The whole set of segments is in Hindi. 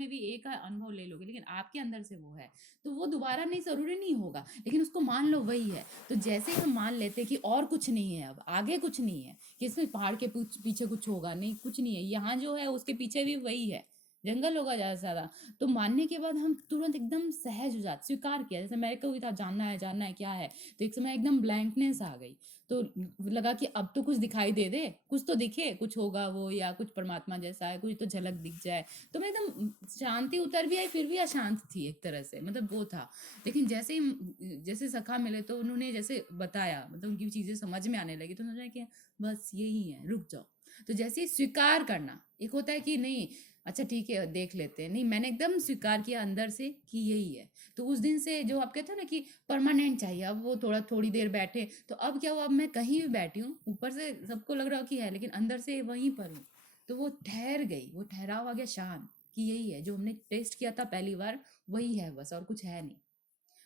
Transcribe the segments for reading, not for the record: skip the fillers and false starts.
में भी एक अनुभव ले लोगे, लेकिन आपके अंदर से वो है, तो वो दोबारा नहीं, ज़रूरी नहीं होगा, लेकिन उसको मान लो वही है। तो जैसे ही हम मान लेते हैं कि और कुछ नहीं है, अब आगे कुछ नहीं है, कि इसमें पहाड़ के पीछे कुछ होगा, नहीं कुछ नहीं है, यहाँ जो है उसके पीछे भी वही है, जंगल होगा ज़्यादा से ज़्यादा। तो मानने के बाद हम तुरंत एकदम सहज हो जाते, स्वीकार किया, जैसे मेरे को भी था जानना है क्या है, तो एक समय एकदम ब्लैंकनेस आ गई। तो लगा कि अब तो कुछ दिखाई दे दे, कुछ तो दिखे, कुछ होगा वो, या कुछ परमात्मा जैसा है, कुछ तो झलक दिख जाए। तो मैं एकदम शांति उतर भी आई, फिर भी अशांत थी एक तरह से, मतलब वो था। लेकिन जैसे ही जैसे सखा मिले तो उन्होंने जैसे बताया, मतलब उनकी चीजें समझ में आने लगी, तो उन्होंने कि बस यही है, रुक जाओ। तो जैसे ही स्वीकार करना, एक होता है कि नहीं अच्छा ठीक है देख लेते हैं, नहीं मैंने एकदम स्वीकार किया अंदर से कि यही है। तो उस दिन से जो आप कहते हो ना कि परमानेंट चाहिए, अब वो थोड़ी देर बैठे, तो अब क्या हुआ, अब मैं कहीं भी बैठी हूँ, ऊपर से सबको लग रहा हो कि है, लेकिन अंदर से वहीं पर हूँ। तो वो ठहर गई, वो ठहराव आ गया शांत, कि यही है जो हमने टेस्ट किया था पहली बार, वही है बस, और कुछ है नहीं।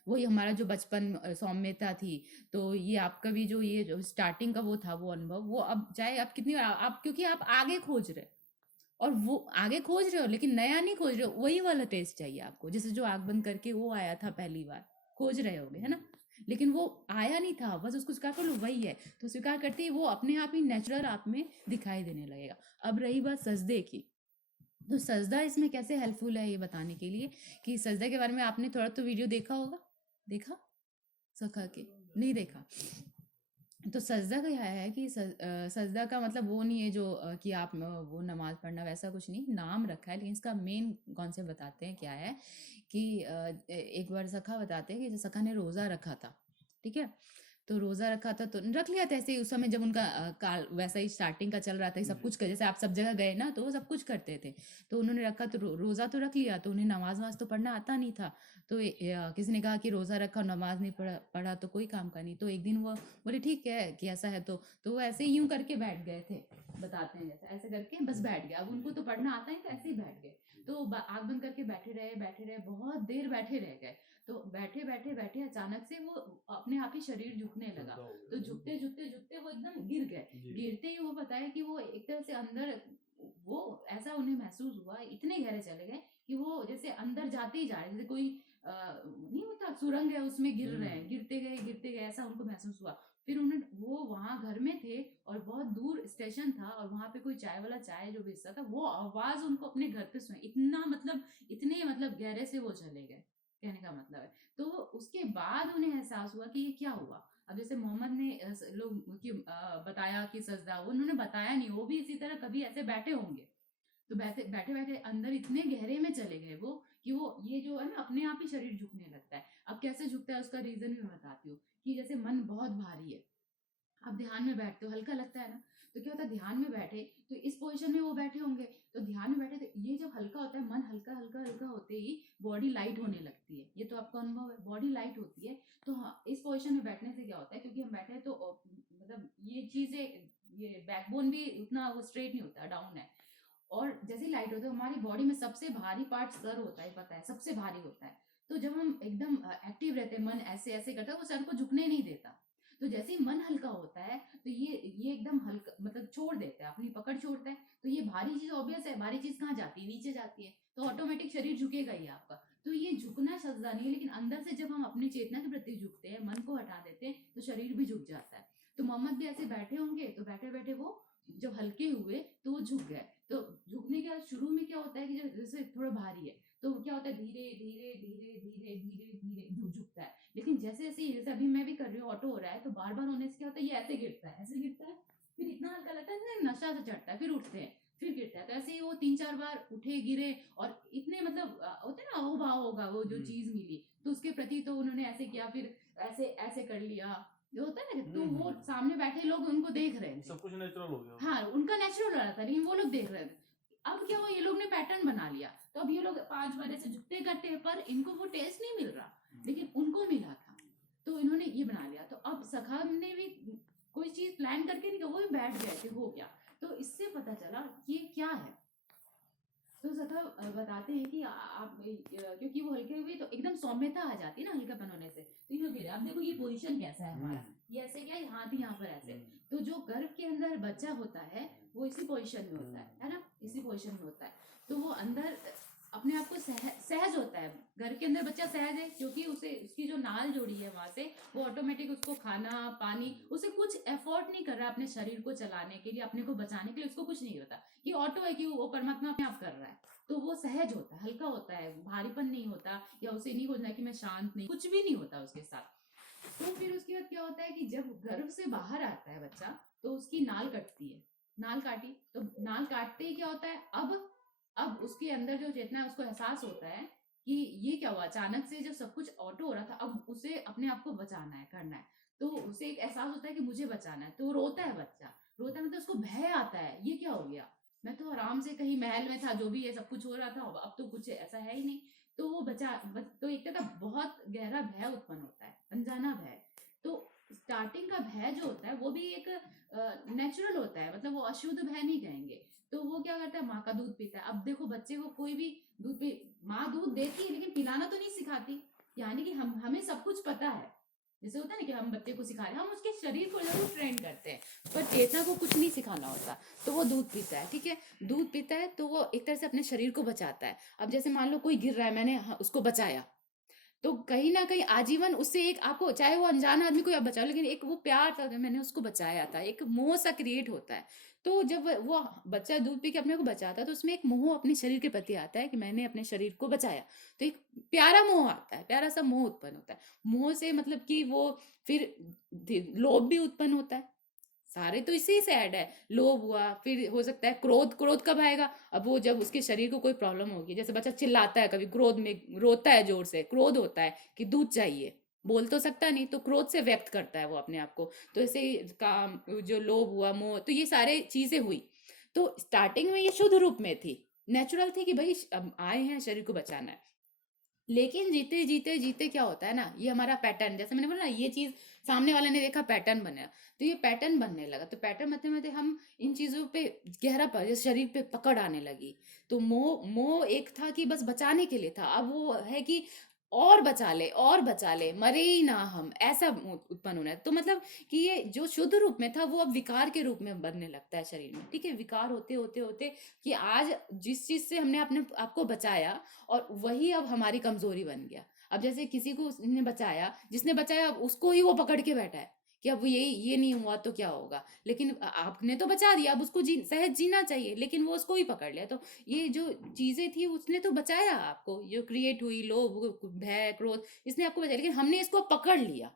वही हमारा जो बचपन सौम्यता थी। तो ये आपका भी ये जो स्टार्टिंग का वो था, वो अनुभव, वो अब चाहे आप कितनी बार आप, क्योंकि आप आगे खोज रहे, और वो आगे खोज रहे हो, लेकिन नया नहीं खोज रहे हो, वही वाला टेस्ट चाहिए आपको, जैसे जो आग बंद करके वो आया था पहली बार, खोज रहे होगे, है ना। लेकिन वो आया नहीं था, बस उसको स्वीकार कर लो वही है, तो स्वीकार करते ही वो अपने आप ही नेचुरल आप में दिखाई देने लगेगा। अब रही बात सजदे की, तो सजदा इसमें कैसे हेल्पफुल है ये बताने के लिए, कि सजदा के बारे में आपने थोड़ा तो वीडियो देखा होगा, देखा सखा के, नहीं देखा। तो सजदा का क्या है कि सजदा का मतलब वो नहीं है जो कि आप वो नमाज पढ़ना, वैसा कुछ नहीं, नाम रखा है, लेकिन इसका मेन कॉन्सेप्ट बताते हैं क्या है। कि एक बार सखा बताते हैं कि सखा ने रोज़ा रखा था, ठीक है। तो रोज़ा रखा था, तो रख लिया था ऐसे ही उस समय, जब उनका काल वैसा ही स्टार्टिंग का चल रहा था, सब कुछ कर, जैसे आप सब जगह गए ना तो वो सब कुछ करते थे। तो उन्होंने रखा, तो रोज़ा तो रख लिया, तो उन्हें नमाज वमाज तो पढ़ना आता नहीं था। तो किसी ने कहा कि रोज़ा रखा नमाज नहीं पढ़ा तो कोई काम का नहीं। तो एक दिन वो बोले ठीक है कि ऐसा है, तो वो ऐसे ही यूं करके बैठ गए थे, बताते हैं जैसे ऐसे करके बस बैठ गया, अब उनको तो पढ़ना आता ही, तो ऐसे ही बैठ गए। तो आग बंद करके बैठे रहे, बहुत देर बैठे रह गए। तो बैठे बैठे बैठे अचानक से वो अपने आप ही शरीर झुकने लगा, तो झुकते झुकते झुकते वो एकदम गिर गए। गिरते ही वो बताया कि वो एक तरह से अंदर, वो ऐसा उन्हें महसूस हुआ, इतने गहरे चले गए कि वो जैसे अंदर जाते ही जा रहे, जैसे कोई नहीं होता सुरंग है उसमें गिर रहे हैं, गिरते गए, ऐसा उनको महसूस हुआ। फिर उन्हें, वो वहां घर में थे और बहुत दूर स्टेशन था, और वहां पे कोई चाय वाला चाय जो बेचता था, वो आवाज उनको अपने घर पे सुनाई, इतना मतलब इतने मतलब गहरे से वो चले गए, कहने का मतलब है। तो उसके बाद उन्हें एहसास हुआ कि ये क्या हुआ। अब जैसे मोहम्मद ने लोग की बताया कि सजदा, उन्होंने बताया नहीं, वो भी इसी तरह कभी ऐसे बैठे होंगे, तो बैठे बैठे बैठे अंदर इतने गहरे में चले गए वो, कि वो ये जो है ना अपने आप ही शरीर झुकने लगता है। अब कैसे झुकता है उसका रीजन भी मैं बताती हूँ, कि जैसे मन बहुत भारी है, आप ध्यान में बैठते हो, हल्का लगता है ना, तो क्या होता है ध्यान में बैठे, तो इस पोजीशन में वो बैठे होंगे, तो ध्यान में बैठे, तो ये जब हल्का होता है मन, हल्का हल्का हल्का होते ही बॉडी लाइट होने लगती है, ये तो आपका अनुभव है, बॉडी लाइट होती है। तो हाँ, इस पोजीशन में बैठने से क्या होता है, क्योंकि हम बैठे हैं तो मतलब ये चीजें, ये बैकबोन भी उतना वो स्ट्रेट नहीं होता, डाउन है। और जैसे लाइट होता है, हमारी बॉडी में सबसे भारी पार्ट सर होता है, पता है सबसे भारी होता है। तो जब हम एकदम एक्टिव रहते हैं, मन ऐसे ऐसे करता है, वो सर को झुकने नहीं देता। तो जैसे ही मन हल्का होता है, तो ये एकदम हल्का, मतलब छोड़ देता है, अपनी पकड़ छोड़ता है। तो ये भारी चीज ऑब्वियस है, भारी चीज कहाँ जाती है, नीचे जाती है, तो ऑटोमेटिक शरीर झुकेगा ही आपका। तो ये झुकना सजदा नहीं है, लेकिन अंदर से जब हम अपनी चेतना के प्रति झुकते हैं, मन को हटा देते हैं, तो शरीर भी झुक जाता है। तो मोहम्मद भी ऐसे बैठे होंगे, तो बैठे बैठे वो जब हल्के हुए तो वो झुक गए। तो झुकने के बाद शुरू में क्या होता है कि जैसे थोड़ा भारी है, तो क्या होता है, धीरे धीरे धीरे धीरे धीरे धीरे झुकता है। लेकिन जैसे जैसे अभी मैं भी कर रही हूँ, ऑटो हो रहा है, तो बार बार होने से क्या होता है, ये ऐसे गिरता है, ऐसे गिरता है, फिर इतना हल्का लगता है जैसे नशा से चढ़ता है, फिर उठते हैं, फिर गिरता है। तो ऐसे ही वो 3-4 बार उठे गिरे, और इतने मतलब होते हैं ना अहोभाव होगा वो जो चीज मिली, तो उसके प्रति तो उन्होंने ऐसे किया, फिर ऐसे ऐसे कर लिया, जो होता है ना, तो वो सामने बैठे लोग उनको देख रहे थे, सब कुछ नेचुरल हो गया, हाँ उनका नेचुरल हो रहा था, लेकिन वो लोग देख रहे थे। अब क्या हुआ, ये लोग ने पैटर्न बना लिया, तो अब ये लोग 5 बार ऐसे झुकते करते हैं, पर इनको वो टेस्ट नहीं मिल रहा, लेकिन उनको मिला था, तो इन्होंने ये बना लिया। तो अब सखा ने भी कोई चीज प्लान करके नहीं, वो भी बैठ गए थे, हो गया। तो इससे पता चला ये क्या है। तो सखा बताते हैं कि आप क्योंकि वो हल्के हुए, तो एकदम सौम्यता आ जाती है ना हल्कापन होने से, तो ये गिरे। अब देखो ये पोजीशन कैसा है हमारा, ये ऐसे क्या है, हाथ यहाँ पर ऐसे, तो जो गर्भ के अंदर बच्चा होता है वो इसी पोजीशन में होता है ना, इसी पोजीशन में होता है। तो वो अंदर अपने आप को सहज होता है। घर के अंदर बच्चा सहज है क्योंकि उसे उसकी जो नाल जोड़ी है वहां से वो ऑटोमेटिक उसको खाना पानी, उसे कुछ एफर्ट नहीं कर रहा अपने शरीर को चलाने के लिए, अपने को बचाने के लिए, उसको कुछ नहीं होता। ये ऑटो है कि वो परमात्मा अपने आप कर रहा है, तो वो सहज होता है, हल्का होता है, भारीपन नहीं होता, या उसे नहीं होता कि मैं शांत नहीं, कुछ भी नहीं होता उसके साथ। तो फिर उसके बाद क्या होता है कि जब गर्भ से बाहर आता है बच्चा, तो उसकी नाल कटती है। नाल काटी तो नाल काटते ही क्या होता है, अब उसके अंदर जो चेतना है उसको एहसास होता है कि ये क्या हुआ, अचानक से जो सब कुछ ऑटो हो रहा था अब उसे अपने आप को बचाना है, करना है। तो उसे एक एहसास होता है कि मुझे बचाना है, तो रोता है बच्चा। रोता है मतलब उसको भय आता है, ये क्या हो गया, मैं तो आराम से कहीं महल में था, जो भी ये सब कुछ हो रहा था अब तो कुछ ऐसा है ही नहीं। तो वो तो एक तरह का बहुत गहरा भय उत्पन्न होता है, अनजाना भय। तो स्टार्टिंग का भय जो होता है वो भी एक नेचुरल होता है, मतलब वो अशुद्ध भय नहीं कहेंगे। तो वो क्या करता है, माँ का दूध पीता है। अब देखो बच्चे को कोई भी दूध पी, माँ दूध देती है लेकिन पिलाना तो नहीं सिखाती। यानी कि हमें सब कुछ पता है, जैसे होता है ना कि हम बच्चे को सिखा रहे हैं, हम उसके शरीर को जरूर ट्रेन करते हैं, पर चेतना को कुछ नहीं सिखाना होता। तो वो दूध पीता है, ठीक है, दूध पीता है तो वो एक तरह से अपने शरीर को बचाता है। अब जैसे मान लो कोई गिर रहा है, मैंने उसको बचाया, तो कहीं ना कहीं आजीवन उससे एक आपको, चाहे वो अनजान आदमी को आप बचाओ, लेकिन एक वो प्यार था कि मैंने उसको बचाया था, एक मोह सा क्रिएट होता है। तो जब वो बच्चा दूध पी के अपने को बचाता है तो उसमें एक मोह अपने शरीर के प्रति आता है कि मैंने अपने शरीर को बचाया। तो एक प्यारा मोह आता है, प्यारा सा मोह उत्पन्न होता है। मोह से मतलब कि वो फिर लोभ भी उत्पन्न होता है। सारे तो इसी से ऐड है। लोभ हुआ, फिर हो सकता है क्रोध। क्रोध कब आएगा, अब वो जब उसके शरीर को कोई प्रॉब्लम होगी, जैसे बच्चा चिल्लाता है, कभी क्रोध में रोता है जोर से, क्रोध होता है कि दूध चाहिए, बोल तो सकता नहीं, तो क्रोध से व्यक्त करता है वो अपने आप को। तो ऐसे काम, जो लोभ हुआ, मोह, तो ये सारे चीजें हुई। तो स्टार्टिंग में ये शुद्ध रूप में थी, नेचुरल थी कि भाई अब आए हैं शरीर को बचाना है। लेकिन जीते जीते जीते क्या होता है ना, ये हमारा पैटर्न, जैसे मैंने बोला ना, ये चीज सामने वाले ने देखा, पैटर्न बना, तो ये पैटर्न बनने लगा। तो पैटर्न बनते बनते हम इन चीजों पे गहरा जैसे शरीर पे पकड़ आने लगी। तो मोह मोह एक था कि बस बचाने के लिए था, अब वो है कि और बचा ले, मरे ही ना हम, ऐसा उत्पन्न होना है। तो मतलब कि ये जो शुद्ध रूप में था वो अब विकार के रूप में बनने लगता है शरीर में, ठीक है, विकार होते होते होते कि आज जिस चीज से हमने अपने आपको बचाया, और वही अब हमारी कमजोरी बन गया। अब जैसे किसी को उसने बचाया, जिसने बचाया अब उसको ही वो पकड़ के बैठा है कि अब ये नहीं हुआ तो क्या होगा, लेकिन आपने तो बचा दिया, अब उसको सहज जीना चाहिए, लेकिन वो उसको ही पकड़ लिया। तो ये जो चीजें थी उसने तो बचाया आपको, जो क्रिएट हुई, लोभ, भय, क्रोध, इसने आपको बचाया, लेकिन हमने इसको पकड़ लिया।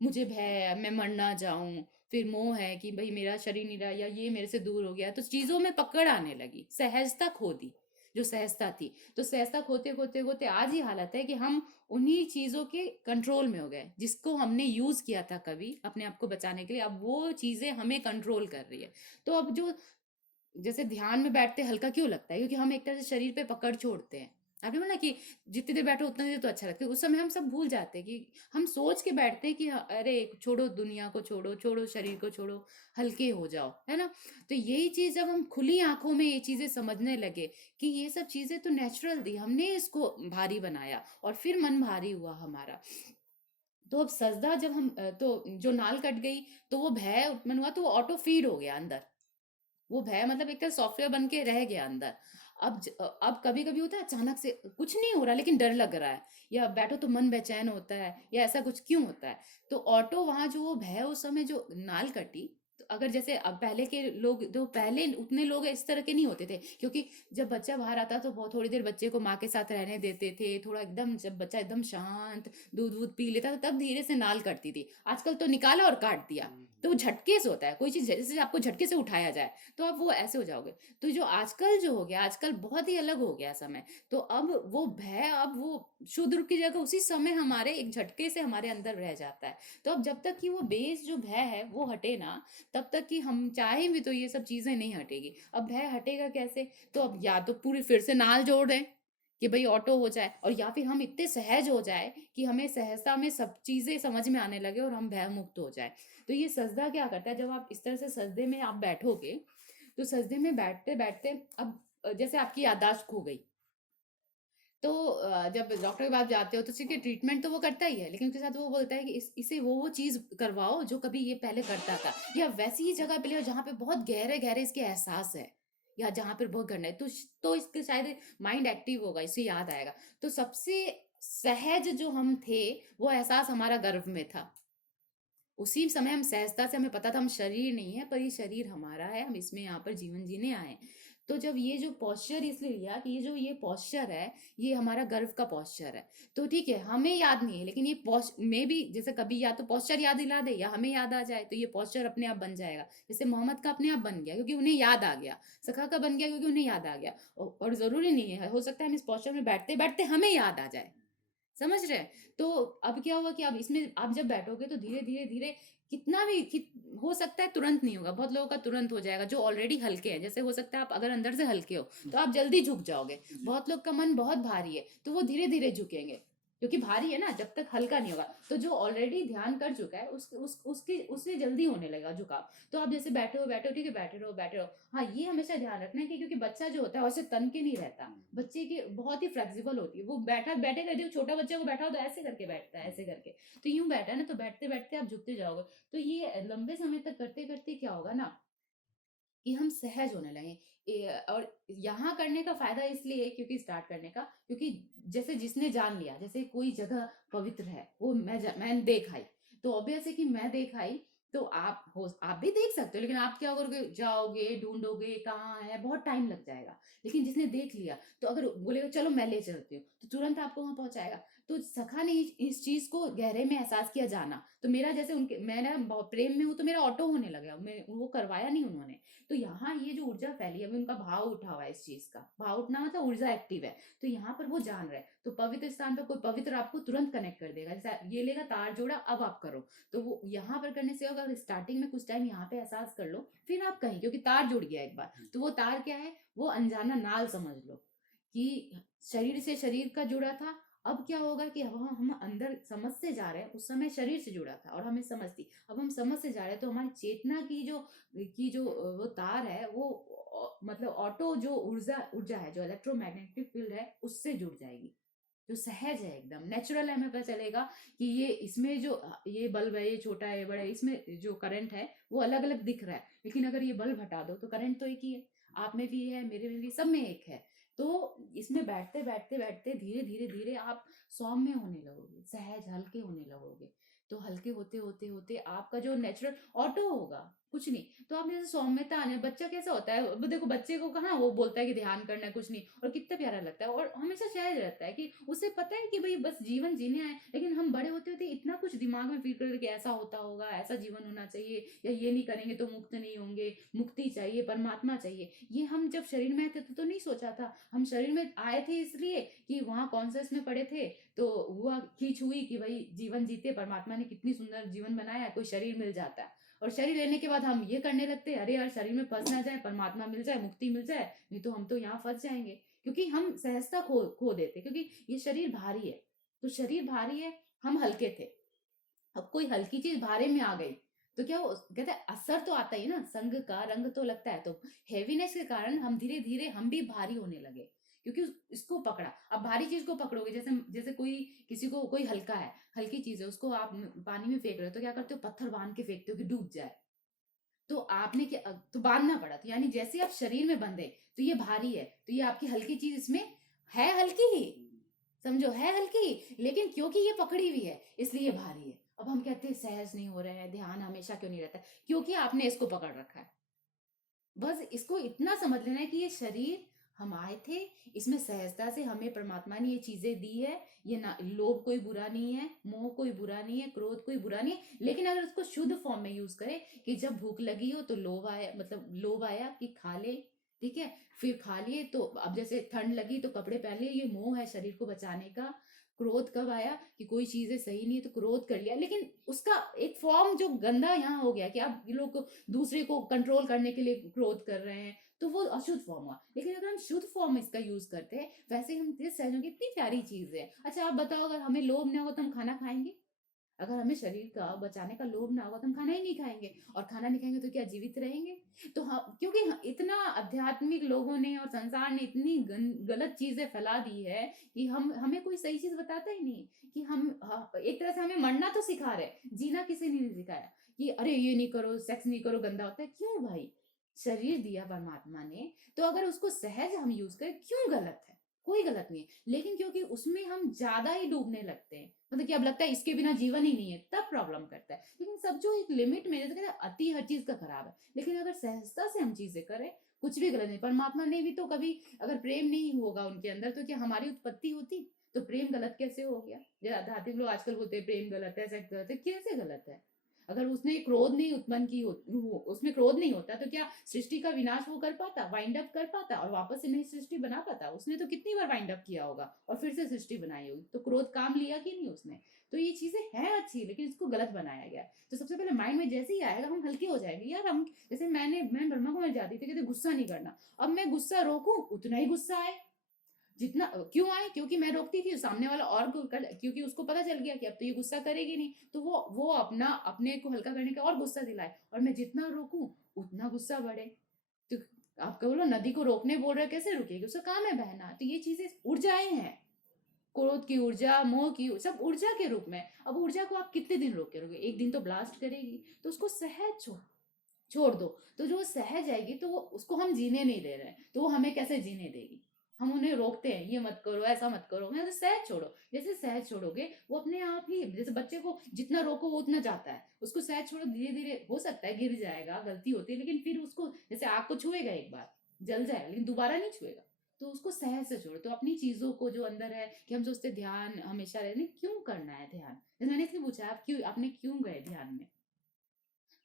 मुझे भय है, मैं मर ना जाऊं, फिर मोह है कि भाई मेरा शरीर नहीं रहा, या ये मेरे से दूर हो गया, तो चीजों में पकड़ आने लगी, सहजता खो दी, जो सहजता थी। तो सहजता खोते खोते खोते आज ही हालत है कि हम उन्हीं चीजों के कंट्रोल में हो गए, जिसको हमने यूज किया था कभी अपने आप को बचाने के लिए, अब वो चीजें हमें कंट्रोल कर रही है। तो अब जो, जैसे ध्यान में बैठते हल्का क्यों लगता है, क्योंकि हम एक तरह से शरीर पे पकड़ छोड़ते हैं। आपने बोला कि जितनी देर बैठो उतना देर तो अच्छा लगता है, उस समय हम सब भूल जाते हैं कि हम सोच के बैठते हैं कि अरे छोड़ो, दुनिया को छोड़ो, छोड़ो शरीर को छोड़ो, हल्के हो जाओ, है ना। तो यही चीज जब हम खुली आंखों में ये चीजें समझने लगे कि ये सब चीजें तो नेचुरल थी, हमने इसको भारी बनाया और फिर मन भारी हुआ हमारा। तो अब सजदा जब हम तो जो नाल कट गई, तो वो भय उत्पन्न हुआ, तो वो ऑटो फीड हो गया अंदर। वो भय मतलब एक तरह सॉफ्टवेयर बन के रह गया अंदर। अब कभी कभी होता है अचानक से कुछ नहीं हो रहा लेकिन डर लग रहा है, या बैठो तो मन बेचैन होता है, या ऐसा कुछ क्यों होता है। तो ऑटो वहां जो वो भय उस समय जो नाल कटी, तो अगर जैसे अब पहले के लोग, तो पहले उतने लोग इस तरह के नहीं होते थे, क्योंकि जब बच्चा बाहर आता तो बहुत थोड़ी देर बच्चे को माँ के साथ रहने देते थे, थोड़ा एकदम, जब बच्चा एकदम शांत दूध वूध पी लेता था तब धीरे से नाल कटती थी। आजकल तो निकाला और काट दिया, तो झटके से होता है, कोई चीज जैसे आपको झटके से उठाया जाए तो आप वो ऐसे हो जाओगे। तो जो आजकल जो हो गया, आजकल बहुत ही अलग हो गया समय। तो अब वो भय, अब वो शुद्ध रूप की जगह उसी समय हमारे एक झटके से हमारे अंदर रह जाता है। तो अब जब तक कि वो बेस जो भय है वो हटे ना, तब तक कि हम चाहे भी तो ये सब चीजें नहीं हटेगी। अब भय हटेगा कैसे, तो अब या तो पूरी फिर से नाल जोड़ दें कि भाई ऑटो हो जाए, और या फिर हम इतने सहज हो जाए कि हमें सहजता में सब चीजें समझ में आने लगे और हम भय मुक्त हो जाए। तो ये सजदा क्या करता है, जब आप इस तरह से सजदे में आप बैठोगे, तो सजदे में बैठते बैठते अब जैसे आपकी याददाश्त खो गई, तो जब डॉक्टर के पास जाते हो तो ठीक है, ट्रीटमेंट तो वो करता ही है, लेकिन उसके साथ वो बोलता है कि इसे वो चीज करवाओ जो कभी ये पहले करता था, या वैसी ही जगह पे ले जहाँ पे बहुत गहरे गहरे इसके एहसास है या जहाँ पर बहुत करना है, तो इसके शायद माइंड एक्टिव होगा, इसे याद आएगा। तो सबसे सहज जो हम थे, वो एहसास हमारा गर्भ में था। उसी समय हम सहजता से, हमें पता था हम शरीर नहीं है, पर ये शरीर हमारा है, हम इसमें यहाँ पर जीवन जीने आए हैं। तो जब ये जो पॉस्चर इसलिए लिया कि ये जो ये पॉस्चर है, ये हमारा गर्व का पॉस्चर है। तो ठीक है, हमें याद नहीं है, लेकिन ये पॉस में भी जैसे कभी या तो पॉस्चर याद दिला दे या हमें याद आ जाए, तो ये पॉस्चर अपने आप बन जाएगा। जैसे मोहम्मद का अपने आप बन गया क्योंकि उन्हें याद आ गया, सखा का बन गया क्योंकि उन्हें याद आ गया। और जरूरी नहीं है, हो सकता है हम इस पॉस्चर में बैठते बैठते हमें याद आ जाए। समझ रहे हैं? तो अब क्या हुआ कि अब इसमें आप जब बैठोगे तो धीरे धीरे धीरे कितना भी हो सकता है तुरंत नहीं होगा, बहुत लोगों का तुरंत हो जाएगा जो ऑलरेडी हल्के हैं। जैसे हो सकता है आप अगर अंदर से हल्के हो तो आप जल्दी झुक जाओगे, बहुत लोग का मन बहुत भारी है तो वो धीरे धीरे झुकेंगे, क्योंकि भारी है ना, जब तक हल्का नहीं होगा। तो जो ऑलरेडी ध्यान कर चुका है उसके उससे जल्दी होने लगेगा झुकाव। तो आप जैसे बैठे हो ठीक है, बैठे रहो बैठे रहो। हाँ, ये हमेशा ध्यान रखना है कि क्योंकि बच्चा जो होता है वैसे तन के नहीं रहता, बच्चे की बहुत ही फ्लेक्सिबल होती है। वो बैठेगा, जो छोटा बच्चा को बैठा हो तो ऐसे करके बैठता है, ऐसे करके। तो यूं बैठा है ना, तो बैठते बैठते आप झुकते जाओगे। तो ये लंबे समय तक करते करते क्या होगा ना, कि हम सहज होने लगे। और यहाँ करने का फायदा इसलिए है, क्योंकि स्टार्ट करने का, क्योंकि जैसे जिसने जान लिया, जैसे कोई जगह पवित्र है, वो मैं देख आई, तो ऑब्वियस है कि मैं देख आई। तो आप भी देख सकते हो, लेकिन आप क्या करोगे, जाओगे ढूंढोगे कहाँ है, बहुत टाइम लग जाएगा। लेकिन जिसने देख लिया, तो अगर बोलेगा चलो मैं ले चलती हूँ, तो तुरंत आपको वहां पहुंचाएगा। तो सखा ने इस चीज को गहरे में एहसास किया, जाना। तो मेरा जैसे उनके, मैं ना प्रेम में हूँ तो मेरा ऑटो होने लगा, मैं वो करवाया नहीं उन्होंने। तो यहाँ ये जो ऊर्जा फैली है, अभी उनका भाव उठा हुआ है, इस चीज का भाव उठना मतलब ऊर्जा एक्टिव है। तो यहाँ पर वो जान रहे हैं, तो पवित्र स्थान पर कोई पवित्र आपको तुरंत कनेक्ट कर देगा। जैसे ये लेगा तार जोड़ा, अब आप करो। तो वो यहाँ पर करने से, अगर स्टार्टिंग में कुछ टाइम यहाँ पे एहसास कर लो, फिर आप कहीं, क्योंकि तार जुड़ गया एक बार, तो वो तार क्या है, वो अनजाना नाल समझ लो, कि शरीर से शरीर का जुड़ा था। अब क्या होगा कि अब हम अंदर समझ से जा रहे हैं, उस समय शरीर से जुड़ा था और हमें समझ थी, अब हम समझ से जा रहे हैं, तो हमारी चेतना की जो वो तार है, वो मतलब ऑटो जो ऊर्जा ऊर्जा है, जो इलेक्ट्रोमैग्नेटिक फील्ड है, उससे जुड़ जाएगी। जो सहज है, एकदम नेचुरल है। हमें पता चलेगा कि ये इसमें जो ये बल्ब है, ये छोटा है, बड़ा है, इसमें जो करंट है वो अलग अलग दिख रहा है, लेकिन अगर ये बल्ब हटा दो तो करंट तो एक ही है। आप में भी है, मेरे में भी, सब में एक है। तो इसमें बैठते बैठते बैठते धीरे धीरे धीरे आप सौम्य होने लगोगे, सहज हल्के होने लगोगे। तो हल्के होते होते होते आपका जो नेचुरल ऑटो होगा, कुछ नहीं। तो आप जैसे सौम्यता आने, बच्चा कैसा होता है, वो देखो बच्चे को कहाँ वो बोलता है कि ध्यान करना है, कुछ नहीं, और कितना प्यारा लगता है, और हमेशा शायद रहता है कि उसे पता है कि भाई बस जीवन जीने आए। लेकिन हम बड़े होते होते इतना कुछ दिमाग में फील करते कि ऐसा होता होगा, ऐसा जीवन होना चाहिए, या ये नहीं करेंगे तो मुक्त नहीं होंगे, मुक्ति चाहिए, परमात्मा चाहिए। ये हम जब शरीर में आए थे तो नहीं सोचा था। हम शरीर में आए थे इसलिए कि वहां कॉन्सियस में पड़े थे, तो हुआ खींच हुई कि भाई जीवन जीते, परमात्मा ने कितनी सुंदर जीवन बनाया, कोई शरीर मिल जाता है। और शरीर लेने के बाद हम ये करने लगते हैं, अरे यार शरीर में फंस ना जाए, परमात्मा मिल जाए, मुक्ति मिल जाए, नहीं तो हम तो यहाँ फंस जाएंगे। क्योंकि हम सहजता खो देते, क्योंकि ये शरीर भारी है। तो शरीर भारी है, हम हल्के थे। अब कोई हल्की चीज भारे में आ गई, तो क्या वो कहते हैं, असर तो आता ही ना, संग का रंग तो लगता है। तो हेवीनेस के कारण हम धीरे धीरे हम भी भारी होने लगे, क्योंकि इसको पकड़ा। अब भारी चीज को पकड़ोगे, जैसे जैसे कोई किसी को, कोई हल्का है, हल्की चीज है, उसको आप पानी में फेंक रहे हो, तो क्या करते हो, पत्थर बांध के फेंकते हो कि डूब जाए। तो आपने क्या, तो बांधना पड़ा। तो यानी जैसे आप शरीर में बंधे, तो ये भारी है, तो ये आपकी हल्की चीज इसमें है, हल्की ही, समझो है हल्की ही, लेकिन क्योंकि ये पकड़ी हुई है इसलिए ये भारी है। अब हम कहते हैं सहज नहीं हो रहे हैं, ध्यान हमेशा क्यों नहीं रहता है, क्योंकि आपने इसको पकड़ रखा है। बस इसको इतना समझ लेना है कि ये शरीर हम आए थे, इसमें सहजता से हमें परमात्मा ने ये चीजें दी है। ये ना, लोभ कोई बुरा नहीं है, मोह कोई बुरा नहीं है, क्रोध कोई बुरा नहीं है, लेकिन अगर उसको शुद्ध फॉर्म में यूज करें, कि जब भूख लगी हो तो लोभ आया, मतलब लोभ आया कि खा ले, ठीक है, फिर खा लिए, तो अब जैसे ठंड लगी तो कपड़े पहन लिए, ये मोह है शरीर को बचाने का। क्रोध कब आया कि कोई चीजें सही नहीं है तो क्रोध कर लिया, लेकिन उसका एक फॉर्म जो गंदा यहाँ हो गया कि आप ये लोग दूसरे को कंट्रोल करने के लिए क्रोध कर रहे हैं, तो वो अशुद्ध फॉर्म हुआ। लेकिन अगर हम शुद्ध फॉर्म में इसका यूज करते हैं, वैसे हम जिस सहजों की इतनी प्यारी चीज है। अच्छा आप बताओ, अगर हमें लोभ ना हो तो हम खाना खाएंगे? अगर हमें शरीर का बचाने का लोभ ना होगा तो हम खाना ही नहीं खाएंगे, और खाना नहीं खाएंगे तो क्या जीवित रहेंगे? तो हम, क्योंकि इतना आध्यात्मिक लोगों ने और संसार ने इतनी गलत चीजें फैला दी है कि हमें कोई सही चीज बताता ही नहीं। कि एक तरह से हमें मरना तो सिखा रहे, जीना किसी ने नहीं सिखाया। कि अरे ये नहीं करो, सेक्स नहीं करो, गंदा होता है, क्यों भाई? शरीर दिया परमात्मा ने, तो अगर उसको सहज हम यूज करें, क्यों गलत है? कोई गलत नहीं है, लेकिन क्योंकि उसमें हम ज्यादा ही डूबने लगते हैं, मतलब कि अब लगता है इसके बिना जीवन ही नहीं है, तब प्रॉब्लम करता है। लेकिन सब जो एक लिमिट में, जैसे कहते हैं अति हर चीज का खराब है, लेकिन अगर सहजता से हम चीजें करें, कुछ भी गलत नहीं। परमात्मा ने भी तो कभी, अगर प्रेम नहीं होगा उनके अंदर, तो क्या हमारी उत्पत्ति होती? तो प्रेम गलत कैसे हो गया? जो आध्यात्मिक लोग आजकल बोलते हैं प्रेम गलत है, सेक्स गलत है, कैसे गलत है? अगर उसने क्रोध नहीं उत्पन्न की उसमें क्रोध नहीं होता, तो क्या सृष्टि का विनाश वो कर पाता, वाइंड अप कर पाता और वापस से नई सृष्टि बना पाता? उसने तो कितनी बार वाइंड अप किया होगा और फिर से सृष्टि बनाई होगी, तो क्रोध काम लिया कि नहीं उसने? तो ये चीजें हैं अच्छी, लेकिन इसको गलत बनाया गया। तो सबसे पहले माइंड में जैसे ही आएगा, हम हल्के हो जाएंगे यार। हम जैसे मैं ब्रह्मा कुमारी जाती थी, कहते गुस्सा नहीं करना, अब मैं गुस्सा रोकूं उतना ही गुस्सा आए, जितना क्यों आए, क्योंकि मैं रोकती थी, सामने वाला और क्योंकि उसको पता चल गया कि अब तो ये गुस्सा करेगी नहीं, तो वो अपना अपने को हल्का करने का और गुस्सा दिलाए, और मैं जितना रोकूं उतना गुस्सा बढ़े। तो आपका बोलो नदी को रोकने बोल रहे, कैसे रुकेगी? उसका काम है बहना। तो ये चीजें ऊर्जाएं हैं, क्रोध की ऊर्जा, मोह की सब ऊर्जा के रूप में। अब ऊर्जा को आप कितने दिन रोके रहोगे? एक दिन तो ब्लास्ट करेगी, तो उसको सहज छोड़ दो। तो जो सहज आएगी, तो वो उसको हम जीने नहीं दे रहे हैं, तो वो हमें कैसे जीने देगी? हम उन्हें रोकते हैं, ये मत करो, ऐसा मत करो। मैं तो सहज छोड़ो, जैसे सहज छोड़ोगे वो अपने आप ही, जैसे बच्चे को जितना रोको वो उतना जाता है, उसको सहज छोड़ो, धीरे धीरे हो सकता है गिर जाएगा, गलती होती है, लेकिन फिर उसको, जैसे आग को छुएगा एक बार जल जाएगा, लेकिन दोबारा नहीं छुएगा। तो उसको सहज से छोड़ो। तो अपनी चीजों को जो अंदर है, कि हम सोचते ध्यान हमेशा रहने, क्यों करना है ध्यान? जैसे मैंने इसलिए पूछा, आप क्यों, आपने क्यों गए ध्यान में?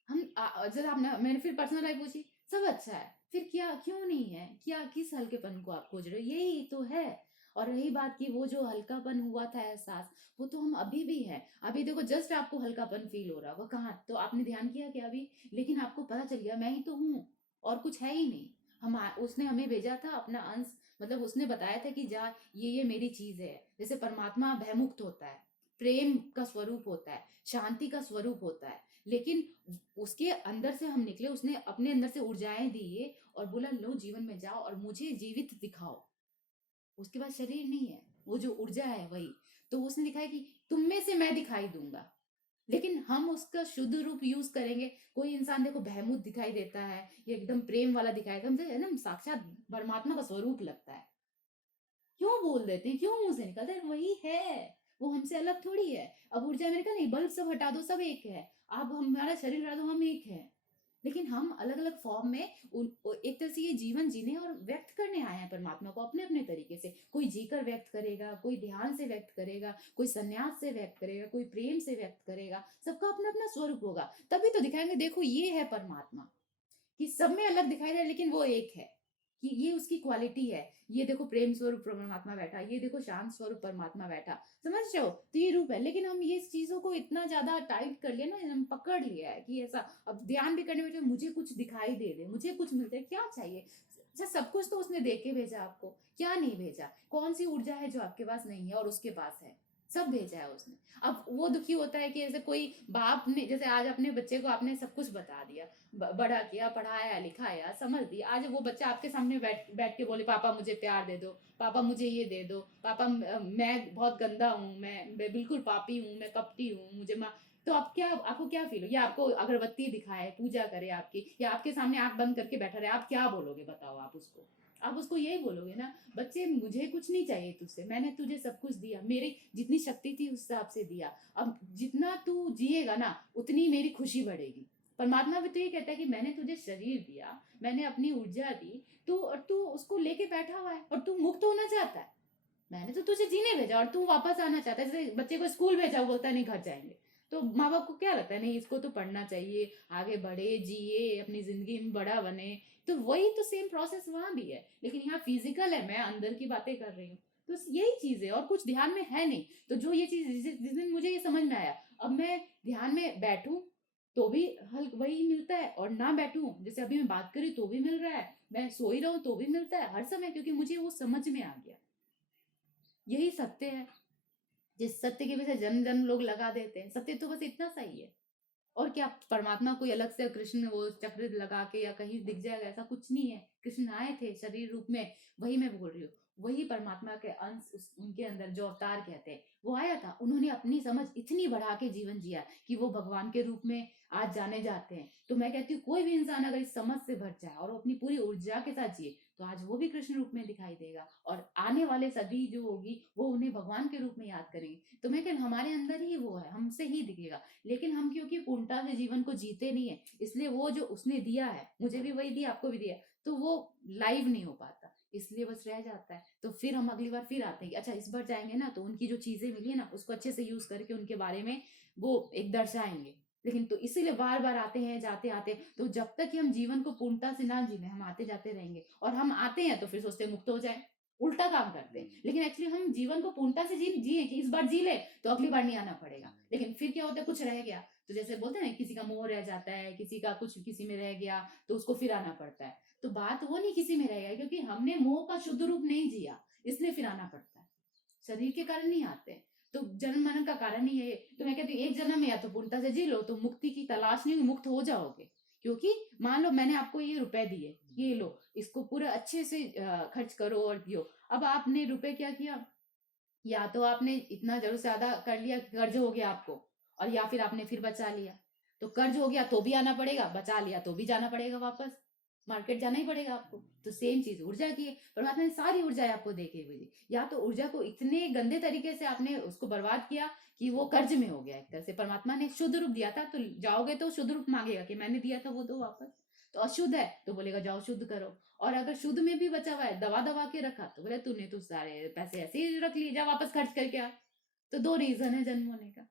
जब आपने, मैंने फिर पर्सनल लाइफ पूछी, सब अच्छा है, फिर क्या क्यों नहीं है? क्या किस हल्केपन को आप खोज रहे हो? यही तो है। और रही बात की वो जो हल्कापन हुआ था एहसास, वो तो हम अभी भी है। अभी देखो जस्ट आपको हल्कापन फील हो रहा, वो कहाँ, तो आपने ध्यान किया क्या अभी? लेकिन आपको पता चल गया मैं ही तो हूँ, और कुछ है ही नहीं। हम उसने हमें भेजा था अपना अंश, मतलब उसने बताया था कि जा, ये मेरी चीज है। जैसे परमात्मा भयमुक्त होता है, प्रेम का स्वरूप होता है, शांति का स्वरूप होता है, लेकिन उसके अंदर से हम निकले, उसने अपने अंदर से ऊर्जाएं दी है और बोला लो जीवन में जाओ और मुझे जीवित दिखाओ। उसके बाद शरीर नहीं है, वो जो ऊर्जा है वही। तो उसने दिखाया कि तुम में से मैं दिखाई दूंगा, लेकिन हम उसका शुद्ध रूप यूज करेंगे। कोई इंसान देखो भयमुत दिखाई देता है, ये एकदम प्रेम वाला दिखाई देता है, हमसे है ना, साक्षात परमात्मा का स्वरूप लगता है, क्यों बोल देते हैं, क्यों मुंह से निकलता है? वही है, वो हमसे अलग थोड़ी है। अब ऊर्जा मैंने कहा नहीं, बल्ब सब हटा दो, सब एक है। अब हमारा शरीर हटा दो, हम एक है। लेकिन हम अलग अलग फॉर्म में एक तरह से ये जीवन जीने और व्यक्त करने आए हैं परमात्मा को अपने अपने तरीके से। कोई जीकर व्यक्त करेगा, कोई ध्यान से व्यक्त करेगा, कोई संन्यास से व्यक्त करेगा, कोई प्रेम से व्यक्त करेगा। सबका अपना अपना स्वरूप होगा, तभी तो दिखाएंगे देखो ये है परमात्मा। कि सब में अलग दिखाई दे रहा है, लेकिन वो एक है, कि ये उसकी क्वालिटी है। ये देखो प्रेम स्वरूप परमात्मा बैठा, ये देखो शांत स्वरूप परमात्मा बैठा, समझ रहे हो? तो ये रूप है। लेकिन हम ये चीजों को इतना ज्यादा टाइट कर लिया ना, हम पकड़ लिया है कि ऐसा। अब ध्यान भी करने में मुझे कुछ दिखाई दे दे, मुझे कुछ मिलता है, क्या चाहिए? अच्छा, सब कुछ तो उसने दे के भेजा आपको, क्या नहीं भेजा? कौन सी ऊर्जा है जो आपके पास नहीं है और उसके पास है? सब भेजा है उसने। अब वो दुखी होता है कि जैसे कोई बाप ने, जैसे आज अपने बच्चे को आपने सब कुछ बता दिया, बड़ा किया, पढ़ाया लिखाया, समझ दिया, आज वो बच्चा आपके सामने बैठ बैठ के बोले पापा मुझे प्यार दे दो, पापा मुझे ये दे दो, पापा मैं बहुत गंदा हूँ, मैं बिल्कुल पापी हूँ, मैं कपटी हूँ, मुझे माँ। तो आप क्या, आपको क्या फील हो? या आपको अगरबत्ती दिखाए, पूजा करे आपकी, या आपके सामने आंख बंद करके बैठा रहे, आप क्या बोलोगे बताओ? आप उसको, आप उसको यही बोलोगे ना, बच्चे मुझे कुछ नहीं चाहिए तुझसे, मैंने तुझे सब कुछ दिया, मेरी जितनी शक्ति थी उस हिसाब से दिया, अब जितना तू जिएगा ना उतनी मेरी खुशी बढ़ेगी। परमात्मा भी तो ये कहता है कि मैंने तुझे शरीर दिया, मैंने अपनी ऊर्जा दी, तू और तू उसको लेके बैठा हुआ है और तू मुक्त होना चाहता है। मैंने तो तुझे जीने भेजा और तू वापस आना चाहता है। जैसे बच्चे को स्कूल भेजा, वो बोलता है नहीं घर जाएंगे, तो माँ बाप को क्या लगता है, नहीं इसको तो पढ़ना चाहिए, आगे बढ़े, जिए, अपनी जिंदगी में बड़ा बने। तो वही तो सेम प्रोसेस वहां भी है, लेकिन यहाँ फिजिकल है, मैं अंदर की बातें कर रही हूँ। तो यही चीज है और कुछ ध्यान में है नहीं। तो जो ये चीज जिस दिन मुझे ये समझ में आया, अब मैं ध्यान में बैठूं तो भी हल वही मिलता है, और ना बैठूं, जैसे अभी मैं बात करी तो भी मिल रहा है, मैं सोई रहूं तो भी मिलता है हर समय, क्योंकि मुझे वो समझ में आ गया। यही सत्य है, जिस सत्य के पीछे जन्म जन्म लोग लगा देते हैं, सत्य तो बस इतना सा ही है। और क्या परमात्मा कोई अलग से कृष्ण वो चक्र लगा के या कहीं दिख जाएगा, ऐसा कुछ नहीं है। कृष्ण आए थे शरीर रूप में, वही मैं बोल रही हूँ। वही परमात्मा के अंश उनके अंदर जो अवतार कहते हैं वो आया था। उन्होंने अपनी समझ इतनी बढ़ा के जीवन जिया कि वो भगवान के रूप में आज जाने जाते हैं। तो मैं कहती हूँ कोई भी इंसान अगर इस समझ से भर जाए और अपनी पूरी ऊर्जा के साथ जिए तो आज वो भी कृष्ण रूप में दिखाई देगा, और आने वाले सदी जो होगी वो उन्हें भगवान के रूप में याद करेंगे। तो मैं कहती हमारे अंदर ही वो है, हमसे ही दिखेगा। लेकिन हम क्योंकि पूर्णता से जीवन को जीते नहीं है, इसलिए वो जो उसने दिया है, मुझे भी वही दिया, आपको भी दिया, तो वो लाइव नहीं हो पाता, इसलिए बस रह जाता है। तो फिर हम अगली बार फिर आते हैं, अच्छा इस बार जाएंगे ना तो उनकी जो चीजें मिली है ना उसको अच्छे से यूज करके उनके बारे में वो एक दर्शाएंगे। लेकिन तो इसीलिए बार बार आते हैं, जाते आते, तो जब तक कि हम जीवन को पूर्णता से ना जीने हम आते जाते रहेंगे। और हम आते हैं तो फिर सोचते हैं मुक्त हो जाए, उल्टा काम करते हैं। लेकिन एक्चुअली हम जीवन को पूर्णता से जिए कि इस बार जी ले तो अगली बार नहीं आना पड़ेगा। लेकिन फिर क्या होता है, कुछ रह गया तो जैसे बोलते हैं ना, किसी का मोह रह जाता है, किसी का कुछ किसी में रह गया तो उसको फिर आना पड़ता है। तो बात वो नहीं किसी में रह गया, क्योंकि हमने मोह का शुद्ध रूप नहीं जिया, इसलिए फिर आना पड़ता है। शरीर के कारण नहीं आते, तो जन्म मरण का कारण ही है। तो मैं कहती हूँ एक जन्म में या तो पूर्णता से जी लो तो मुक्ति की तलाश नहीं, मुक्त हो जाओगे। क्योंकि मान लो मैंने आपको ये रुपए दिए, ये लो इसको पूरा अच्छे से खर्च करो और पियो। अब आपने रुपए क्या किया, या तो आपने इतना जरूर से ज्यादा कर लिया, कर्ज हो गया आपको, और या फिर आपने फिर बचा लिया। तो कर्ज हो गया तो भी आना पड़ेगा, बचा लिया तो भी जाना पड़ेगा, वापस मार्केट जाना ही पड़ेगा आपको। तो सेम चीज ऊर्जा की है, परमात्मा ने सारी ऊर्जा आपको दे के भेजी। या तो ऊर्जा को इतने गंदे तरीके से आपने उसको बर्बाद किया कि वो कर्ज में हो गया एक तरह से। परमात्मा ने शुद्ध रूप दिया था, तो जाओगे तो शुद्ध रूप मांगेगा कि मैंने दिया था वो दो वापस। तो अशुद्ध है तो बोलेगा जाओ शुद्ध करो। और अगर शुद्ध में भी बचा हुआ है, दबा दबा के रखा, तो बोले तूने तो सारे पैसे ऐसे ही रख लिए, जा वापस खर्च करके आ। तो दो रीजन है जन्म होने का।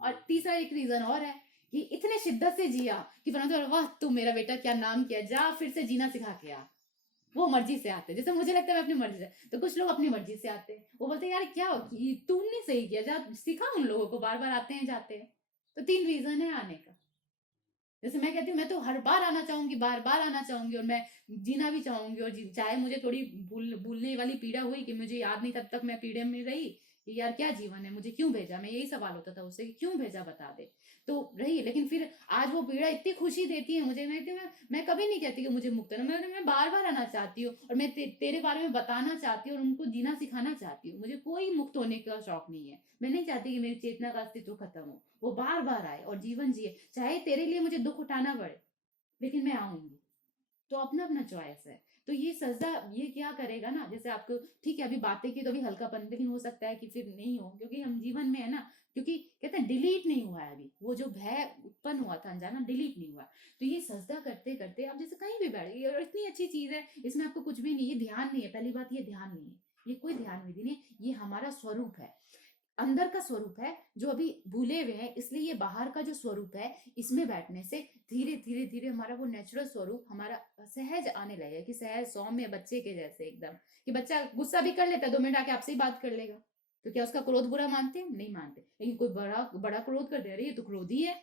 और तीसरा एक रीजन और है कि इतने शिद्दत से जिया कि परमात्मा वाह तू मेरा बेटा क्या नाम किया, जा फिर से जीना सिखा के आ। वो मर्जी से आते, जैसे मुझे लगता है मैं अपनी मर्जी से, तो कुछ लोग अपनी मर्जी से आते हैं। वो बोलते हैं यार क्या तुमने सही किया, जा सिखा उन लोगों को, बार बार आते हैं जाते हैं। तो तीन रीजन है आने का। जैसे मैं कहती हूँ मैं तो हर बार आना चाहूंगी, बार बार आना चाहूंगी, और मैं जीना भी चाहूंगी। और चाहे मुझे थोड़ी भूलने वाली पीड़ा हुई कि मुझे याद नहीं तब तक मैं पीड़े में रही कि यार क्या जीवन है, मुझे क्यों भेजा, मैं यही सवाल होता था उससे कि क्यों भेजा बता दे। तो रही, लेकिन फिर आज वो पीड़ा इतनी खुशी देती है मुझे। मैं कभी नहीं कहती कि मुझे मुक्त है, मैं बार बार आना चाहती हूँ, और मैं तेरे बारे में बताना चाहती हूँ और उनको जीना सिखाना चाहती हूँ। मुझे कोई मुक्त होने का शौक नहीं है, मैं नहीं चाहती कि मेरी चेतना का अस्तित्व खत्म हो। वो बार बार आए और जीवन जिए, चाहे तेरे लिए मुझे दुख उठाना पड़े, लेकिन मैं आऊंगी। तो अपना अपना चॉइस है। तो ये सजा ये क्या करेगा ना, जैसे आपको ठीक है अभी बातें की तो अभी हल्कापन, लेकिन हो सकता है कि फिर नहीं हो, क्योंकि हम जीवन में है ना, क्योंकि कहते हैं डिलीट नहीं हुआ है अभी, वो जो भय उत्पन्न हुआ था अनजाना डिलीट नहीं हुआ। तो ये सजदा करते करते आप जैसे कहीं भी बैठ गए, और इतनी अच्छी चीज है, इसमें आपको कुछ भी नहीं, ये ध्यान नहीं है, पहली बात ये ध्यान नहीं है, ये कोई ध्यान विधि नहीं है, ये हमारा स्वरूप है, अंदर का स्वरूप है जो अभी भूले हुए हैं। इसलिए ये बाहर का जो स्वरूप है इसमें बैठने से धीरे धीरे धीरे हमारा वो नेचुरल स्वरूप हमारा सहज आने लगेगा, कि सहज सौम्य बच्चे के जैसे एकदम, कि बच्चा गुस्सा भी कर लेता है 2 मिनट आके आपसे ही बात कर लेगा। तो क्या उसका क्रोध बुरा मानते हैं? नहीं मानते। लेकिन कोई बड़ा बड़ा क्रोध कर दे रही है तो क्रोधी है,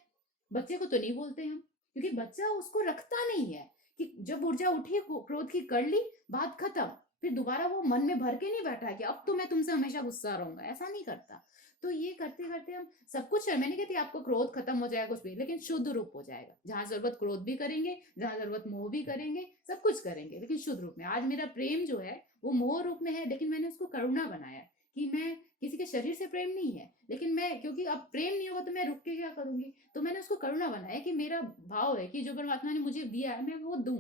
बच्चे को तो नहीं बोलते हम, क्योंकि बच्चा उसको रखता नहीं है कि जब ऊर्जा उठी क्रोध की कर ली, बात खत्म, फिर दोबारा वो मन में भर के नहीं बैठा है कि अब तो मैं तुमसे हमेशा गुस्सा रहूंगा, ऐसा नहीं करता। तो ये करते करते हम सब कुछ है, मैं नहीं कहती आपको क्रोध खत्म हो जाएगा कुछ भी, लेकिन शुद्ध रूप हो जाएगा। जहां जरूरत क्रोध भी करेंगे, जहां जरूरत मोह भी करेंगे, सब कुछ करेंगे, लेकिन शुद्ध रूप में। आज मेरा प्रेम जो है वो मोह रूप में है, लेकिन मैंने उसको करुणा बनाया कि मैं किसी के शरीर से प्रेम नहीं है, लेकिन मैं क्योंकि अब प्रेम नहीं होगा तो मैं रुक के क्या करूंगी, तो मैंने उसको करुणा बनाया कि मेरा भाव है कि जो परमात्मा ने मुझे दिया है मैं वो दूं।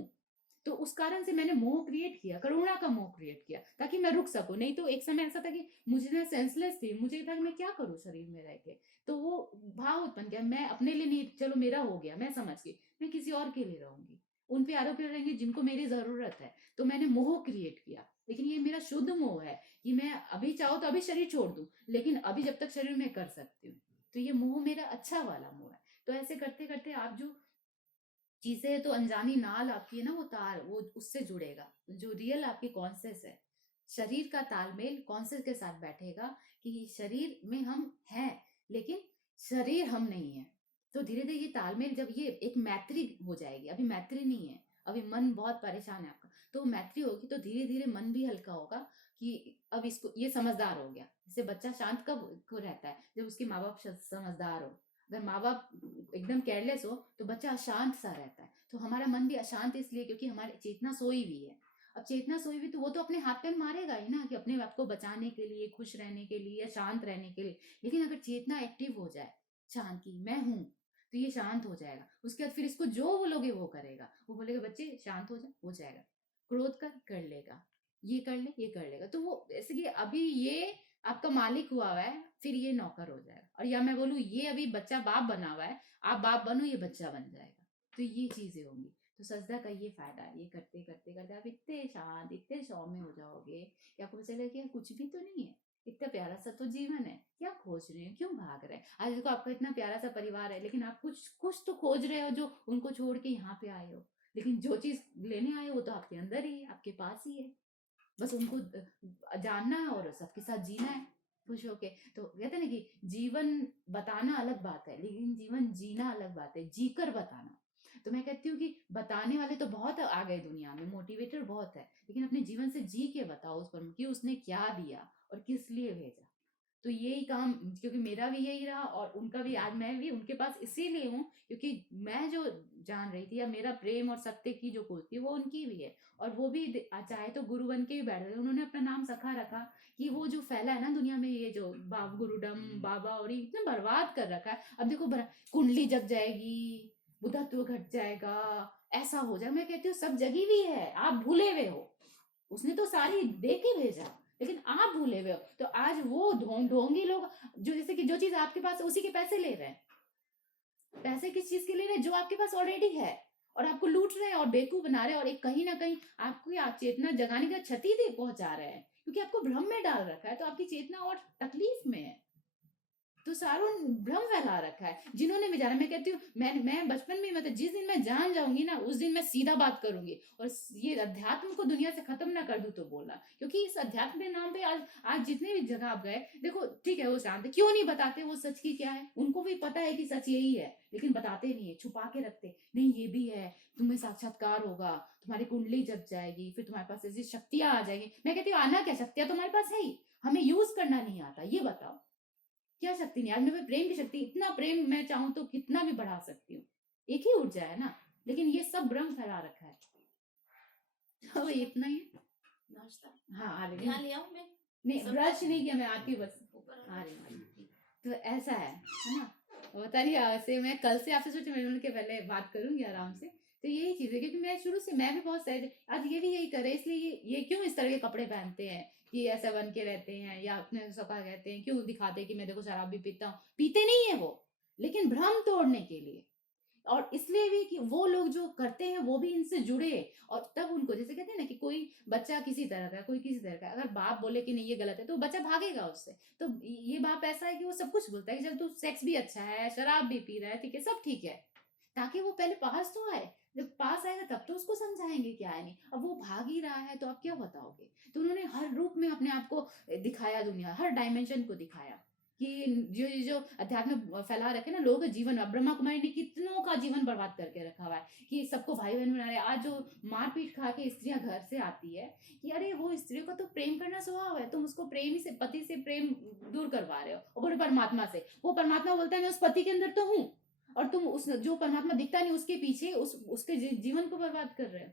तो उस कारण से मैंने मोह क्रिएट किया, करुणा का मोह क्रिएट किया, ताकि मैं रुक सकूं। नहीं तो एक समय ऐसा था कि मुझे ना सेंसलेस थी, मुझे था कि मैं क्या करूं शरीर में रह के। तो वो भाव उत्पन्न किया, मैं अपने लिए नहीं, चलो मेरा हो गया, मैं समझ गई, मैं किसी और के लिए रहूंगी, उन प्यारों पे रहेंगे जिनको मेरी जरूरत है। तो मैंने मोह क्रिएट किया, लेकिन ये मेरा शुद्ध मोह है कि मैं अभी चाहो तो अभी शरीर छोड़ दूं, लेकिन अभी जब तक शरीर में कर सकती हूँ। तो ये मोह मेरा अच्छा वाला मोह है। तो ऐसे करते करते आप जो चीजें, तो अनजानी नाल आपकी है ना, वो तार वो उससे जुड़ेगा, जो रियल आपकी कॉन्सियस है। शरीर का तालमेल कॉन्सियस के साथ बैठेगा कि शरीर में हम हैं, लेकिन शरीर हम नहीं है। तो धीरे धीरे ये तालमेल, जब ये एक मैत्री हो जाएगी, अभी मैत्री नहीं है, अभी मन बहुत परेशान है आपका, तो मैत्री होगी तो धीरे धीरे मन भी हल्का होगा कि अब इसको ये समझदार हो गया। जैसे बच्चा शांत कब को रहता है, जब उसके माँ बाप समझदार हो। अगर माँ बाप एकदम केयरलेस हो तो बच्चा अशांत सा रहता है। तो हमारा मन भी अशांत इसलिए क्योंकि हमारी चेतना सोई हुई है। अब चेतना सोई हुई तो वो तो अपने हाथ पैर मारेगा ही ना, कि अपने आप को बचाने के लिए, खुश रहने के लिए या शांत रहने के लिए। लेकिन अगर चेतना एक्टिव हो जाए, शांत की मैं हूँ, तो ये शांत हो जाएगा। उसके बाद फिर इसको जो बोलोगे वो करेगा। वो बोलेगा बच्चे शांत हो जाएगा। क्रोध कर लेगा, ये कर ले, ये कर लेगा। तो वो जैसे कि अभी ये आपका मालिक हुआ है, फिर ये नौकर हो जाएगा। और या मैं बोलूँ ये अभी बच्चा बाप बना हुआ है, आप बाप बनो, ये बच्चा बन जाएगा। तो ये चीजें होंगी। तो सजदा का ये फायदा है, ये करते करते करते आप इतने शांत, इतने सौम्य हो जाओगे कि आपको पता चलेगा कि यार कुछ भी तो नहीं है, इतना प्यारा सा तो जीवन है, क्या खोज रहे हैं, क्यों भाग रहे हैं। आज देखो आपका इतना प्यारा सा परिवार है, लेकिन आप कुछ कुछ तो खोज रहे हो जो उनको छोड़ के यहाँ पे आए हो। लेकिन जो चीज लेने आए हो वो तो आपके अंदर ही है, आपके पास ही है। बस उनको जानना है और सबके साथ जीना है खुश होके। तो कहते हैं ना कि जीवन बताना अलग बात है, लेकिन जीवन जीना अलग बात है, जीकर बताना। तो मैं कहती हूँ कि बताने वाले तो बहुत आ गए दुनिया में, मोटिवेटर बहुत है, लेकिन अपने जीवन से जी के बताओ उस पर कि उसने क्या दिया और किस लिए भेजा। तो यही काम, क्योंकि मेरा भी यही रहा और उनका भी, आज मैं भी उनके पास इसीलिए हूँ क्योंकि मैं जो जान रही थी, या मेरा प्रेम और सत्य की जो खोज थी वो उनकी भी है। और वो भी चाहे तो गुरु बन के ही बैठ गए, उन्होंने अपना नाम सखा रखा कि वो जो फैला है ना दुनिया में, ये जो गुरुडम बाबा और ये इतना बर्बाद कर रखा है। अब देखो कुंडली जग जाएगी, बुद्धत्व घट जाएगा, ऐसा हो जाएगा। मैं कहती हूँ सब जगी भी है, आप भूले हुए हो। उसने तो सारी दे के भेजा, लेकिन आप भूले हुए हो। तो आज वो ढोंगी लोग जो, जैसे कि जो चीज आपके पास है उसी के पैसे ले रहे हैं। पैसे किस चीज के ले रहे हैं? जो आपके पास ऑलरेडी है, और आपको लूट रहे हैं और बेवकूफ बना रहे हैं, और एक कहीं ना कहीं आपको चेतना जगाने का क्षति दे पहुंचा रहे हैं, क्योंकि आपको भ्रम में डाल रखा है। तो आपकी चेतना और तकलीफ में है। तो सारों भ्रम फैला रखा है जिन्होंने भी जाना। मैं कहती हूँ मैं बचपन में, मतलब जिस दिन मैं जान जाऊंगी ना उस दिन मैं सीधा बात करूंगी, और ये अध्यात्म को दुनिया से खत्म ना कर दूं तो बोलना। क्योंकि इस अध्यात्म के नाम पे आज जितने भी जगह आप गए, देखो ठीक है वो शांत है, क्यों नहीं बताते वो सच की क्या है? उनको भी पता है कि सच यही है, लेकिन बताते नहीं है, छुपा के रखते। नहीं ये भी है, तुम्हें साक्षात्कार होगा, तुम्हारी कुंडली जग जाएगी, फिर तुम्हारे पास ऐसी शक्तियां आ जाएंगी। मैं कहती हूँ आना क्या, शक्तियां तुम्हारे पास है ही, हमें यूज करना नहीं आता। ये बताओ क्या शक्ति नहीं? आज मेरे में प्रेम की शक्ति, इतना प्रेम मैं चाहूं तो कितना भी बढ़ा सकती हूँ, एक ही ऊर्जा है ना। लेकिन ये सब भ्रम फैला रखा है। तो इतना ही है। नाश्ता हाँ आ रही, यहाँ ले आऊं मैं? नहीं ब्रश नहीं किया, मैं आती बस आ रही। तो ऐसा है ना। बता रही ऐसे, मैं कल से आपसे सोचा मैं के पहले बात करूंगी आराम से। तो यही चीज है, क्योंकि मैं शुरू से, मैं भी बहुत सहज, आज ये भी यही करे, इसलिए ये क्यों इस तरह के कपड़े पहनते हैं कि ऐसा बन के रहते हैं, या अपने सका कहते हैं, क्यों दिखाते हैं कि मैं देखो शराब भी पीता हूँ। पीते नहीं है वो, लेकिन भ्रम तोड़ने के लिए। और इसलिए भी कि वो लोग जो करते हैं वो भी इनसे जुड़े, और तब उनको, जैसे कहते हैं ना कि कोई बच्चा किसी तरह का, कोई किसी तरह का, अगर बाप बोले कि नहीं ये गलत है तो बच्चा भागेगा उससे। तो ये बाप ऐसा है कि वो सब कुछ बोलता है कि चल तू सेक्स भी अच्छा है, शराब भी पी रहा है, ठीक है, सब ठीक है, ताकि वो पहले पास तो आए। जब पास आएगा तब तो उसको समझाएंगे क्या है नहीं। अब वो भाग ही रहा है तो आप क्या बताओगे? तो उन्होंने हर रूप में अपने आप को दिखाया, दुनिया हर डायमेंशन को दिखाया कि जो अध्यात्म फैला रखे ना लोग जीवन। ब्रह्मा कुमारी ने कितनों का जीवन बर्बाद करके रखा हुआ है कि सबको भाई बहन बना रहे। आज जो मारपीट खा के स्त्रियां घर से आती है कि अरे वो स्त्रियों का तो प्रेम करना स्वभाव है, तुम उसको प्रेम से, पति से प्रेम दूर करवा रहे हो, और बोले परमात्मा से। वो परमात्मा बोलता है मैं उस पति के अंदर तो हूँ, और तुम उस जो परमात्मा दिखता नहीं उसके पीछे उसके जीवन को बर्बाद कर रहे हो।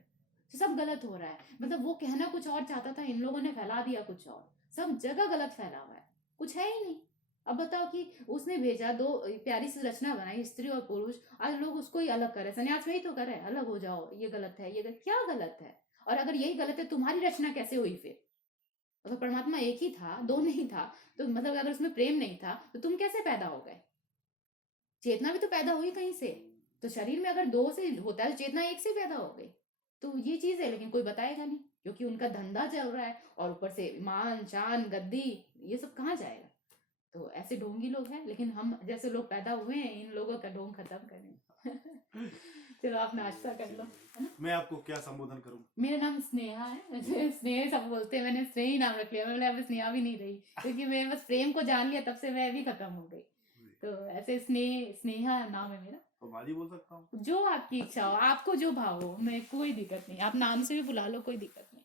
तो सब गलत हो रहा है। मतलब वो कहना कुछ और चाहता था, इन लोगों ने फैला दिया कुछ और। सब जगह गलत फैला हुआ है, कुछ है ही नहीं। अब बताओ कि उसने भेजा, दो प्यारी सी रचना बनाई, स्त्री और पुरुष, आज लोग उसको ही अलग करे। सन्यास में ही तो करे, अलग हो जाओ, ये गलत है, ये गलत, क्या गलत है? और अगर यही गलत है तुम्हारी रचना कैसे हुई फिर? अगर परमात्मा एक ही था, दो नहीं था, तो मतलब अगर उसमें प्रेम नहीं था तो तुम कैसे पैदा हो गए? चेतना भी तो पैदा हुई कहीं से। तो शरीर में अगर दो से होता है तो चेतना एक से पैदा हो गई। तो ये चीज है, लेकिन कोई बताएगा नहीं, क्योंकि उनका धंधा चल रहा है, और ऊपर से मान शान गद्दी, ये सब कहाँ जाएगा? तो ऐसे ढोंगी लोग हैं, लेकिन हम जैसे लोग पैदा हुए हैं इन लोगों का ढोंग खत्म करें। चलो आप नाश्ता कर लो, है ना। मैं आपको क्या संबोधन करूं? मेरा नाम स्नेहा है। स्नेह सब बोलते हैं, मैंने स्नेह ही नाम रख लिया। मैं बोले अब स्नेहा भी नहीं रही, क्योंकि मैं बस प्रेम को जान लिया तब से मैं भी खत्म हो गई। तो ऐसे स्नेहा नाम है मेरा। तो माली बोल सकता हूँ? जो आपकी इच्छा हो, आपको जो भाव हो, मैं कोई दिक्कत नहीं, आप नाम से भी बुला लो, कोई दिक्कत नहीं।